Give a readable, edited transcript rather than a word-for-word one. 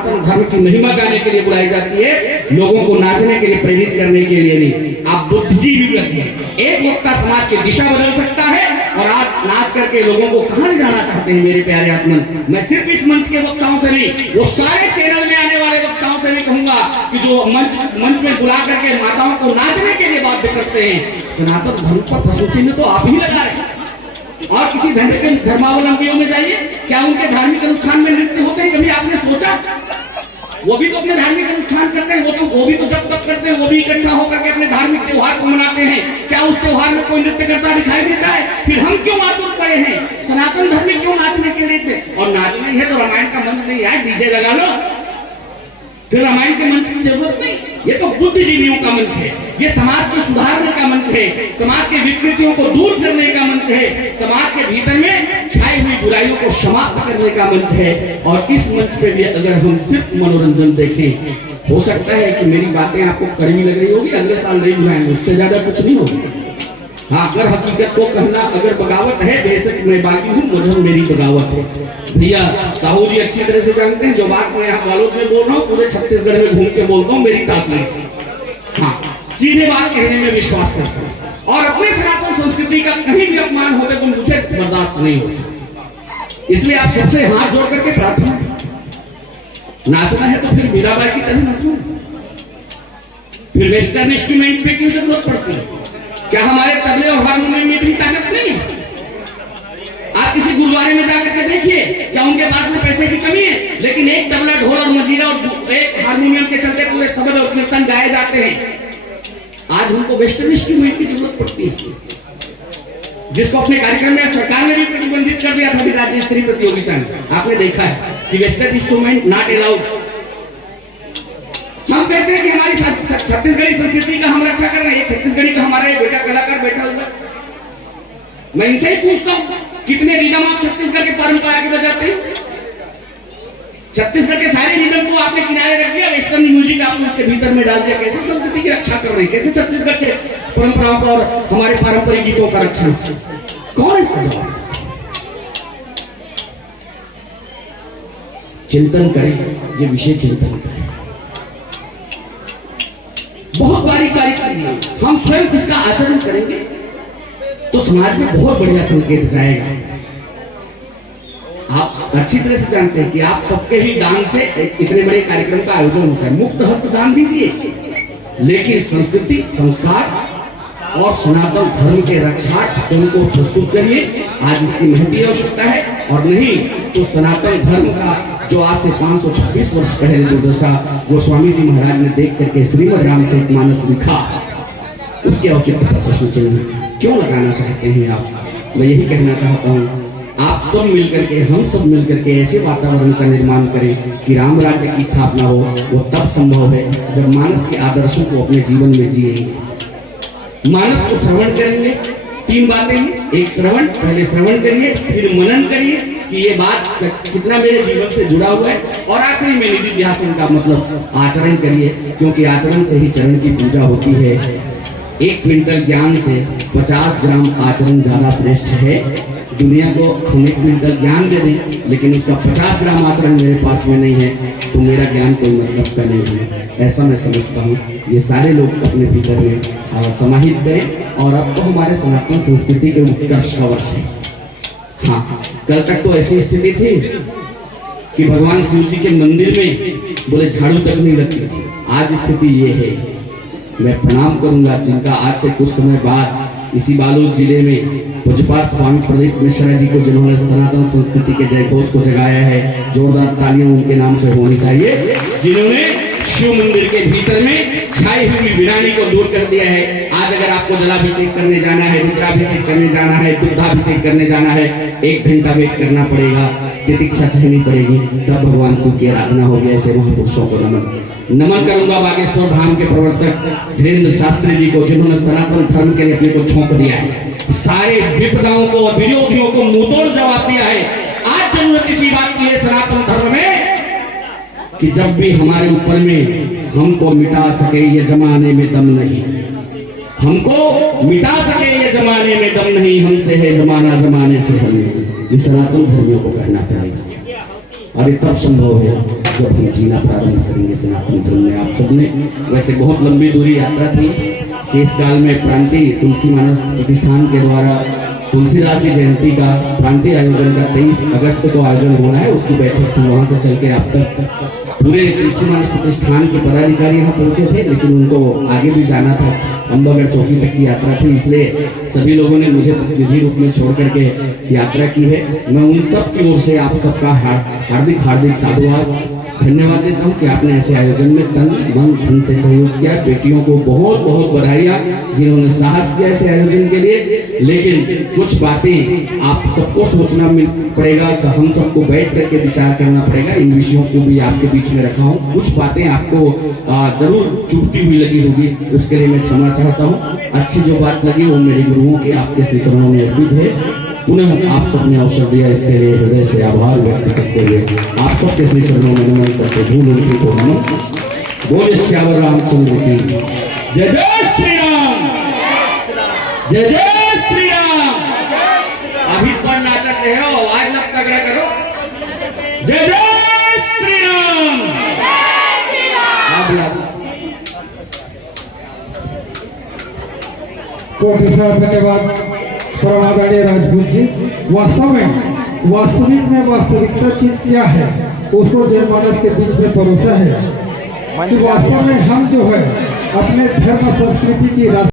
सनातन धर्म की महिमा गाने के लिए बुलाई जाती है, लोगों को नाचने के लिए प्रेरित करने के लिए नहीं। आप बुद्धिजीवी रखिए, एक वक्ता समाज की दिशा बदल सकता है और आप नाच करके लोगों को कहां ले जाना चाहते हैं मेरे प्यारे आत्मन। मैं सिर्फ इस मंच के वक्ताओं से नहीं, वो सारे चैनल में आने वाले वक्ताओं से भी कहूंगा कि जो मंच में बुला करके माताओं को नाचने के लिए बाध्य करते हैं, सनातन धर्म पर प्रश्न चिन्ह तो आप ही लगा रहे हैं। और किसी धर्मावलंबियों में जाइए, क्या उनके धार्मिक अनुष्ठान में नृत्य होते हैं? कभी आपने सोचा? वो भी तो अपने धार्मिक अनुष्ठान करते हैं, वो भी तो जब तक करते हैं, वो भी इकट्ठा होकर के अपने धार्मिक त्योहार को मनाते हैं। क्या उस त्योहार में कोई नृत्य करता दिखाई देता है? फिर हम क्यों आतुर पड़े हैं? सनातन धर्म में क्यों नाचने के लिए? और नाचना ही है तो रामायण का मंच नहीं है, डीजे लगा लो, फिर रामायण के मंच की जरूरत नहीं। ये तो बुद्धिजीवियों का मंच है, ये समाज को सुधारने का मंच है, समाज के विकृतियों को दूर करने का मंच है, समाज के भीतर में छाई हुई बुराइयों को समाप्त करने का मंच है। और इस मंच पे भी अगर हम सिर्फ मनोरंजन देखें, हो सकता है कि मेरी बातें आपको कड़वी लग रही होगी, अगले साल नहीं बुलाएंगे, उससे ज्यादा कुछ नहीं होगा। हाँ, अगर हकीकत को कहना, अगर बगावत है, बेशक मैं बागी हूँ, मुझे मेरी बगावत है। भैया साहू जी अच्छी तरह से जानते हैं, जो बात मैं यहाँ बालोद में बोल रहा हूँ, पूरे छत्तीसगढ़ में घूम के बोलता हूँ, मेरी तासीर। हाँ, सीधे बात कहने में विश्वास करता हूँ और अपने सनातन संस्कृति का कहीं भी अपमान होते तो मुझे बर्दाश्त नहीं होता। इसलिए आप सबसे हाथ जोड़ करके प्रार्थना, नाचना है तो फिर मीराबाई की तरह नाचो, फिर वेस्टर्न इंस्ट्रूमेंट पे क्यों जरूरत पड़ती है? क्या हमारे तबले और हारमोनियम में इतनी ताकत नहीं है? आप किसी गुरुद्वारे में जाकर के देखिए, क्या उनके पास में पैसे की कमी है? लेकिन एक तबला, ढोल और मंजीरा और एक हारमोनियम के चलते पूरे शब्द और कीर्तन गाए जाते हैं। आज हमको वेस्टर्न इंस्ट्रूमेंट की जरूरत पड़ती है, जिसको अपने कार्यक्रम में सरकार ने भी प्रतिबंधित कर दिया था राज्य स्तरीय प्रतियोगिता में। आपने देखा है कि वेस्टर्न इंस्ट्रूमेंट नॉट अलाउड। हम कहते हैं कि हमारी छत्तीसगढ़ी संस्कृति का हम रक्षा कर रहे हैं, छत्तीसगढ़ी का हमारा बेटा कलाकार बैठा हुआ। मैं इनसे ही पूछता हूँ, कितने रिदम आप छत्तीसगढ़ के परंपरा के बजाते हैं? छत्तीसगढ़ के सारे रिदम को आपने किनारे रख दिया, वेस्टर्न म्यूजिक आपने उसके भीतर में डाल दिया। कैसे संस्कृति की रक्षा कर रहे हैं? कैसे छत्तीसगढ़ के परंपराओं का और हमारे पारंपरिक गीतों का रक्षण? कौन है इसका जवाब? चिंतन करें, ये विषय चिंतन करें, बहुत बारीक बारीक चीजें हम स्वयं इसका आचरण करेंगे तो समाज में बहुत बढ़िया संकेत जाएगा। आप अच्छी तरह से जानते हैं कि आप सबके ही दान से इतने बड़े कार्यक्रम का आयोजन होता है। मुक्त हस्त दान दीजिए, लेकिन संस्कृति, संस्कार और सनातन धर्म के रक्षार्थ उनको प्रस्तुत करिए। आज इसकी महती आवश्यकता है, और नहीं तो सनातन धर्म का जो आज से 526 वर्ष पहले दुर्दशा गोस्वामी जी महाराज ने देख करके श्रीमद् रामचरितमानस लिखा, उसके औचित्य पर प्रश्न चिन्ह क्यों लगाना चाहते हैं आप? मैं यही कहना चाहता हूँ, आप सब मिलकर के, हम सब मिलकर के ऐसे वातावरण का निर्माण करें कि राम राज्य की स्थापना हो। वो तब संभव है जब मानस के आदर्शों को अपने जीवन में जिएंगे। मानस को श्रवण करेंगे, 3 बातें हैं। एक श्रवण, पहले श्रवण करिए, फिर मनन करिए कि ये बात कितना मेरे जीवन से जुड़ा हुआ है, और आखिरी में निधि ध्यान का मतलब आचरण करिए, क्योंकि आचरण से ही चरण की पूजा होती है। 1 क्विंटल ज्ञान से 50 ग्राम आचरण ज्यादा श्रेष्ठ है। दुनिया को हम 1 क्विंटल ज्ञान दे दें, लेकिन उसका 50 ग्राम आचरण मेरे पास में नहीं है, तो मेरा ज्ञान कोई मतलब का नहीं है। ऐसा मैं समझता हूँ। ये सारे लोग अपने भीतर में समाहित करें, और अब तो हमारे सनातन संस्कृति के उत्कर्ष का वर्ष है। हाँ, कल तक तो ऐसी स्थिति थी कि भगवान शिव जी के मंदिर में बोले झाड़ू तक नहीं लगती थी। आज स्थिति ये है। मैं प्रणाम करूंगा जिनका आज से कुछ समय बाद इसी बालोद जिले में पूज्यपाद स्वामी प्रदीप मिश्रा जी को, जिन्होंने सनातन संस्कृति के जयघोष को जगाया है, जोरदार तालियां उनके नाम से होनी चाहिए, जिन्होंने शिव मंदिर के भीतर में छाई हुई वीरानी को दूर कर दिया है। आज अगर आपको जलाभिषेक करने जाना है, रुद्राभिषेक करने जाना है, दुग्धाभिषेक करने जाना है, 1 घंटा वेट करना पड़ेगा, प्रतीक्षा सहनी पड़ेगी, तब भगवान शिव की आराधना होगी। ऐसे महापुरुषों को नमन करूंगा। बागेश्वर धाम के प्रवर्तक धीरेन्द्र शास्त्री जी को, जिन्होंने सनातन धर्म के लिए अपने को झोंक दिया है, सारे विपदाओं को और विरोधियों को मुंहतोड़ जवाब दिया है। आज जरूरत इसी बात की है सनातन धर्म में कि जब भी हमारे ऊपर में हमको मिटा सके ये जमाने में दम नहीं, हमको मिटा सके ये जमाने में दम नहीं, हमसे है जमाना, जमाने से हम नहीं। ये सनातन धर्मियों को कहना पड़ेगा। और ये तब संभव है जब हम जीना प्रारंभ करेंगे सनातन धर्म में। आप सबने वैसे बहुत लंबी दूरी यात्रा थी कि इस काल में प्रांतीय तुलसी मानस प्रतिष्ठान के द्वारा तुलसीदास जी जयंती का प्रांतीय आयोजन का 23 अगस्त को आयोजन हो रहा है, उसकी बैठक थी। वहां से चल के आप तक पूरे तुलसी मानस प्रतिष्ठान के पदाधिकारी यहाँ पहुंचे थे, लेकिन उनको आगे भी जाना था, अम्बागढ़ चौकी तक की यात्रा थी, इसलिए सभी लोगों ने मुझे प्रतिनिधि रूप में छोड़ करके यात्रा की है। मैं उन सब की ओर से आप सबका हार्दिक साधुवाद धन्यवाद देता हूँ कि आपने ऐसे आयोजन में तन मन धन से सहयोग किया। बेटियों को बहुत बहुत बधाइयाँ जिन्होंने साहस किया ऐसे आयोजन के लिए। लेकिन कुछ बातें आप सबको सोचना पड़ेगा, हम सबको बैठ करके विचार करना पड़ेगा। इन विषयों को भी आपके बीच में रखा हूँ। कुछ बातें आपको जरूर चुभती हुई लगी होगी, उसके लिए मैं क्षमा चाहता हूँ। अच्छी जो बात लगी वो मेरे गुरुओं के आपके श्री चरणों में अर्पित है। पुनः आप सबने अवसर दिया, इसके लिए हृदय से आभार व्यक्त करते हुए आप सबके श्री चरणों में नमन करते धूल उनकी को नमन। बोले श्यावर रामचंद्र की जय। जय श्री राम, जय जय श्री राम। अभी पर नाचत रहे हो, आवाज लग तगड़ा करो। जय जय श्री राम। धन्यवाद परमादरणीय राजपूत जी। वास्तविक में वास्तविकता चीज क्या है उसको जनमानस के बीच में परोसा है कि वास्तव में हम जो है अपने धर्म संस्कृति की